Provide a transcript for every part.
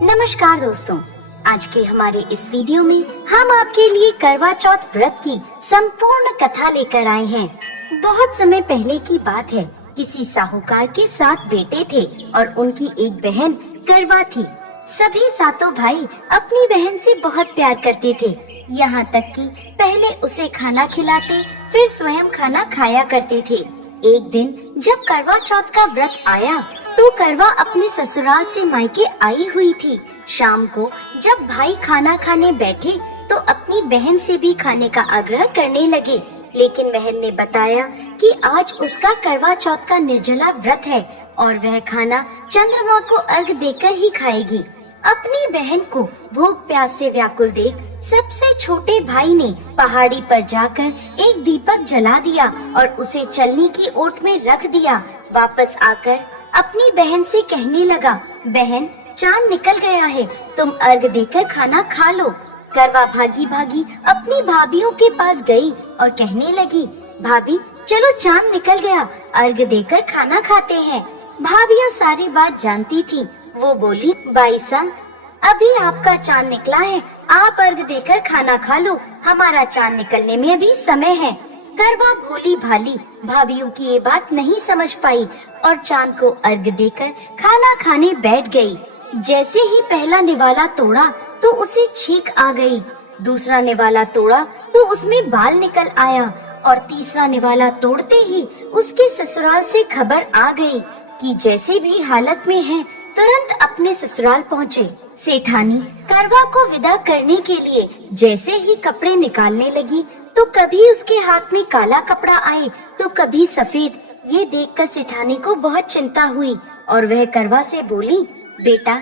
नमस्कार दोस्तों, आज के हमारे इस वीडियो में हम आपके लिए करवा चौथ व्रत की संपूर्ण कथा लेकर आए हैं। बहुत समय पहले की बात है। किसी साहूकार के 7 बेटे थे और उनकी एक बहन करवा थी। सभी सातों भाई अपनी बहन से बहुत प्यार करते थे, यहाँ तक कि पहले उसे खाना खिलाते, फिर स्वयं खाना खाया करते थे। एक दिन जब करवा चौथ का व्रत आया तो करवा अपने ससुराल से मायके आई हुई थी। शाम को जब भाई खाना खाने बैठे तो अपनी बहन से भी खाने का आग्रह करने लगे, लेकिन बहन ने बताया कि आज उसका करवा चौथ का निर्जला व्रत है और वह खाना चंद्रमा को अर्घ देकर ही खाएगी। अपनी बहन को भूख प्यास से व्याकुल देख सबसे छोटे भाई ने पहाड़ी पर जाकर एक दीपक जला दिया और उसे चलनी की ओट में रख दिया। वापस आकर अपनी बहन से कहने लगा, बहन चांद निकल गया है, तुम अर्घ देकर खाना खा लो। करवा भागी भागी अपनी भाभीियों के पास गई और कहने लगी, भाभी चलो चांद निकल गया, अर्घ देकर खाना खाते हैं। भाभियाँ सारी बात जानती थी। वो बोली, बाई साहब अभी आपका चांद निकला है, आप अर्घ देकर खाना खा लो, हमारा चांद निकलने में अभी समय है। करवा भोली भाली भाभीियों की ये बात नहीं समझ पाई और चांद को अर्घ देकर खाना खाने बैठ गई। जैसे ही पहला निवाला तोड़ा तो उसे छींक आ गई, दूसरा निवाला तोड़ा तो उसमें बाल निकल आया और तीसरा निवाला तोड़ते ही उसके ससुराल से खबर आ गई कि जैसे भी हालत में है तुरंत अपने ससुराल पहुँचे। सेठानी करवा को विदा करने के लिए जैसे ही कपड़े निकालने लगी तो कभी उसके हाथ में काला कपड़ा आए तो कभी सफेद। ये देखकर सेठानी को बहुत चिंता हुई और वह करवा से बोली, बेटा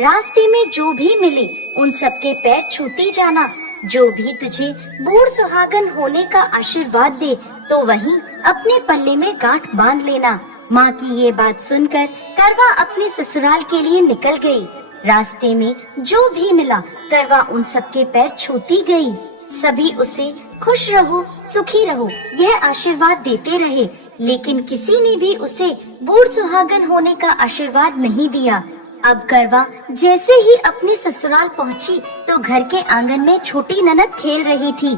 रास्ते में जो भी मिले उन सबके पैर छूती जाना, जो भी तुझे बूढ़ सुहागन होने का आशीर्वाद दे तो वहीं अपने पल्ले में गांठ बांध लेना। माँ की ये बात सुनकर करवा अपने ससुराल के लिए निकल गई। रास्ते में जो भी मिला करवा उन सबके पैर छूती गई। सभी उसे खुश रहो सुखी रहो यह आशीर्वाद देते रहे, लेकिन किसी ने भी उसे बूढ़ सुहागन होने का आशीर्वाद नहीं दिया। अब करवा जैसे ही अपने ससुराल पहुंची तो घर के आंगन में छोटी ननद खेल रही थी।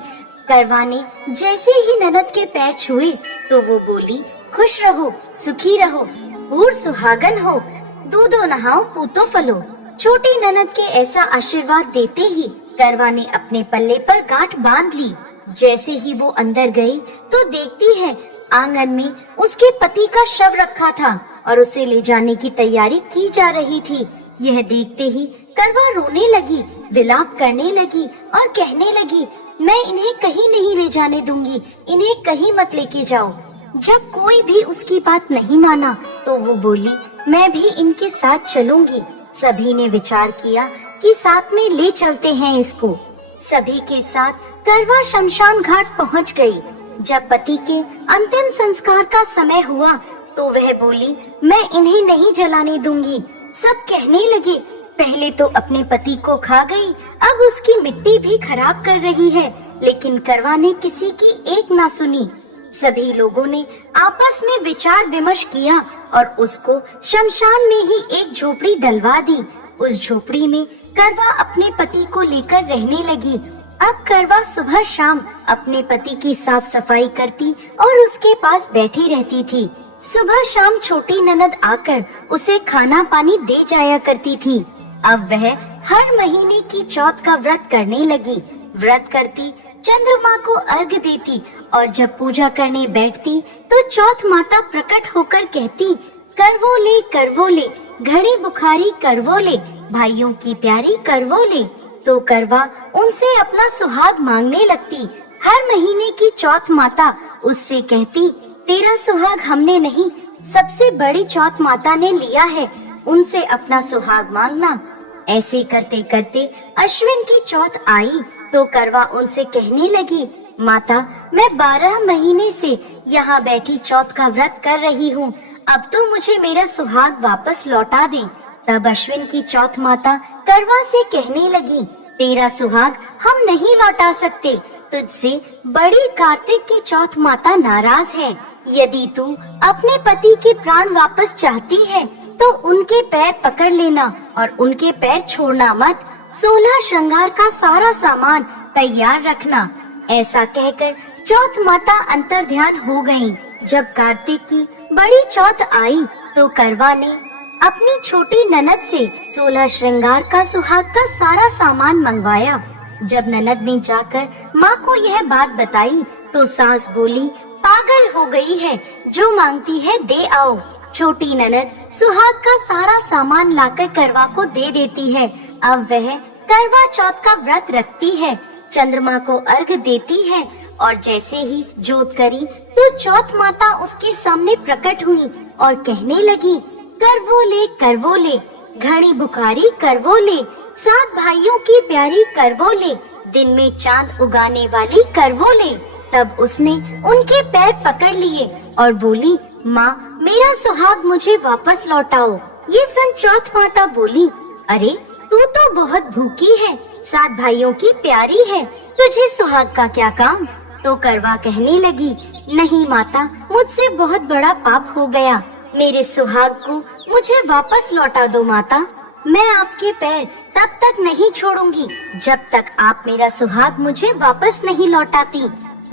करवा ने जैसे ही ननद के पैर छुए तो वो बोली, खुश रहो सुखी रहो बूढ़ सुहागन हो, दूधो नहाओ पूतो फलो। छोटी ननद के ऐसा आशीर्वाद देते ही करवा ने अपने पल्ले पर गांठ बांध ली। जैसे ही वो अंदर गई तो देखती है आंगन में उसके पति का शव रखा था और उसे ले जाने की तैयारी की जा रही थी। यह देखते ही करवा रोने लगी, विलाप करने लगी और कहने लगी, मैं इन्हें कहीं नहीं ले जाने दूंगी, इन्हें कहीं मत लेके जाओ। जब कोई भी उसकी बात नहीं माना तो वो बोली, मैं भी इनके साथ चलूंगी। सभी ने विचार किया कि साथ में ले चलते हैं इसको। सभी के साथ करवा शमशान घाट पहुंच गई। जब पति के अंतिम संस्कार का समय हुआ तो वह बोली, मैं इन्हें नहीं जलाने दूंगी। सब कहने लगे, पहले तो अपने पति को खा गई, अब उसकी मिट्टी भी खराब कर रही है, लेकिन करवा ने किसी की एक ना सुनी। सभी लोगों ने आपस में विचार विमर्श किया और उसको शमशान में ही एक झोपड़ी डलवा दी। उस झोपड़ी में करवा अपने पति को लेकर रहने लगी। अब करवा सुबह शाम अपने पति की साफ सफाई करती और उसके पास बैठी रहती थी। सुबह शाम छोटी ननद आकर उसे खाना पानी दे जाया करती थी। अब वह हर महीने की चौथ का व्रत करने लगी। व्रत करती, चंद्रमा को अर्घ देती और जब पूजा करने बैठती तो चौथ माता प्रकट होकर कहती, करवो ले घड़ी बुखारी करवो ले, भाइयों की प्यारी करवो ले। तो करवा उनसे अपना सुहाग मांगने लगती। हर महीने की चौथ माता उससे कहती, तेरा सुहाग हमने नहीं, सबसे बड़ी चौथ माता ने लिया है, उनसे अपना सुहाग मांगना। ऐसे करते करते अश्विन की चौथ आई तो करवा उनसे कहने लगी, माता मैं 12 महीने से यहाँ बैठी चौथ का व्रत कर रही हूँ, अब तो मुझे मेरा सुहाग वापस लौटा दे। तब अश्विन की चौथ माता करवा से कहने लगी, तेरा सुहाग हम नहीं लौटा सकते, तुझसे बड़ी कार्तिक की चौथ माता नाराज है। यदि तू अपने पति के प्राण वापस चाहती है तो उनके पैर पकड़ लेना और उनके पैर छोड़ना मत। 16 श्रृंगार का सारा सामान तैयार रखना। ऐसा कहकर चौथ माता अंतर्ध्यान हो गयी। जब कार्तिक की बड़ी चौथ आई तो करवा ने अपनी छोटी ननद से 16 श्रृंगार का सुहाग का सारा सामान मंगवाया। जब ननद ने जाकर माँ को यह बात बताई तो सास बोली, पागल हो गई है, जो मांगती है दे आओ। छोटी ननद सुहाग का सारा सामान लाकर करवा को दे देती है। अब वह करवा चौथ का व्रत रखती है, चंद्रमा को अर्घ देती है और जैसे ही जोत करी तो चौथ माता उसके सामने प्रकट हुई और कहने लगी, करवो ले, घड़ी बुखारी करवो ले, 7 भाइयों की प्यारी करवो ले, दिन में चांद उगाने वाली करवो ले। तब उसने उनके पैर पकड़ लिए और बोली, माँ मेरा सुहाग मुझे वापस लौटाओ। ये सुन चौथ माता बोली, अरे तू तो बहुत भूखी है, 7 भाइयों की प्यारी है, तुझे सुहाग का क्या काम। तो करवा कहने लगी, नहीं माता, मुझसे बहुत बड़ा पाप हो गया, मेरे सुहाग को मुझे वापस लौटा दो माता। मैं आपके पैर तब तक नहीं छोड़ूंगी जब तक आप मेरा सुहाग मुझे वापस नहीं लौटाती।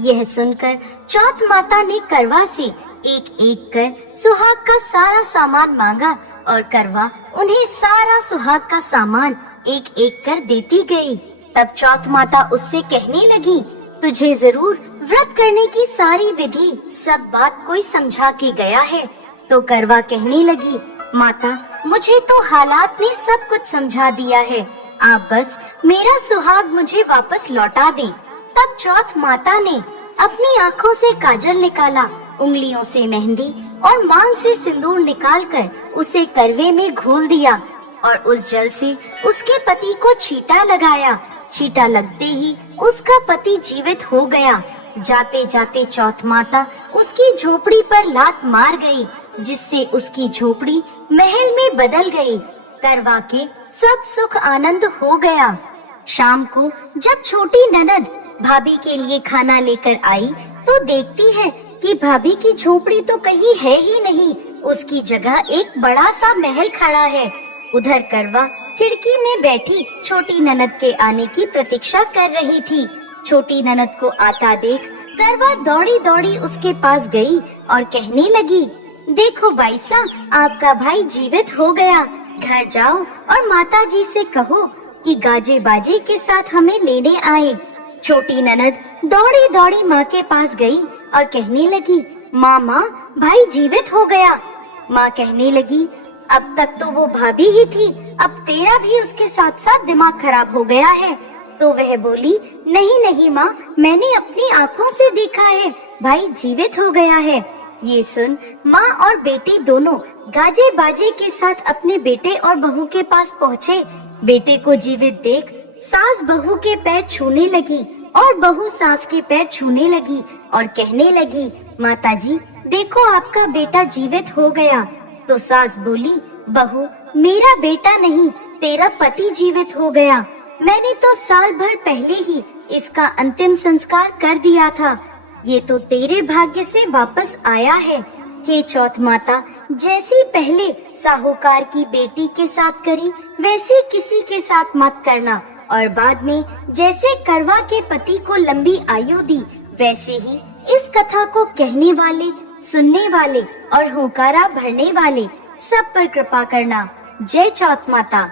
यह सुनकर चौथ माता ने करवा से एक एक कर सुहाग का सारा सामान मांगा और करवा उन्हें सारा सुहाग का सामान एक एक कर देती गई। तब चौथ माता उससे कहने लगी, तुझे जरूर व्रत करने की सारी विधि सब बात कोई समझा के गया है। तो करवा कहने लगी, माता मुझे तो हालात ने सब कुछ समझा दिया है, आप बस मेरा सुहाग मुझे वापस लौटा दें। तब चौथ माता ने अपनी आँखों से काजल निकाला, उंगलियों से मेहंदी और मांग से सिंदूर निकालकर उसे करवे में घोल दिया और उस जल से उसके पति को छींटा लगाया। छींटा लगते ही उसका पति जीवित हो गया। जाते जाते चौथ माता उसकी झोपड़ी पर लात मार गई, जिससे उसकी झोपड़ी महल में बदल गई। करवा के सब सुख आनंद हो गया। शाम को जब छोटी ननद भाभी के लिए खाना लेकर आई तो देखती है कि भाभी की झोपड़ी तो कहीं है ही नहीं, उसकी जगह एक बड़ा सा महल खड़ा है। उधर करवा खिड़की में बैठी छोटी ननद के आने की प्रतीक्षा कर रही थी। छोटी ननद को आता देख करवा दौड़ी दौड़ी उसके पास गई और कहने लगी, देखो बाईसा, आपका भाई जीवित हो गया। घर जाओ और माता जी से कहो कि गाजे बाजे के साथ हमें लेने आए। छोटी ननद दौड़ी दौड़ी माँ के पास गई और कहने लगी, माँ भाई जीवित हो गया। माँ कहने लगी, अब तक तो वो भाभी ही थी, अब तेरा भी उसके साथ साथ दिमाग खराब हो गया है। तो वह बोली, नहीं माँ, मैंने अपनी आँखों से देखा है, भाई जीवित हो गया है। ये सुन माँ और बेटी दोनों गाजे बाजे के साथ अपने बेटे और बहू के पास पहुँचे। बेटे को जीवित देख सास बहू के पैर छूने लगी और बहू सास के पैर छूने लगी और कहने लगी, माताजी देखो आपका बेटा जीवित हो गया। तो सास बोली, बहू मेरा बेटा नहीं, तेरा पति जीवित हो गया। मैंने तो साल भर पहले ही इसका अंतिम संस्कार कर दिया था, ये तो तेरे भाग्य से वापस आया है। हे चौथ माता, जैसी पहले साहूकार की बेटी के साथ करी वैसे किसी के साथ मत करना, और बाद में जैसे करवा के पति को लंबी आयु दी वैसे ही इस कथा को कहने वाले, सुनने वाले और होकारा भरने वाले सब पर कृपा करना। जय चौथ माता।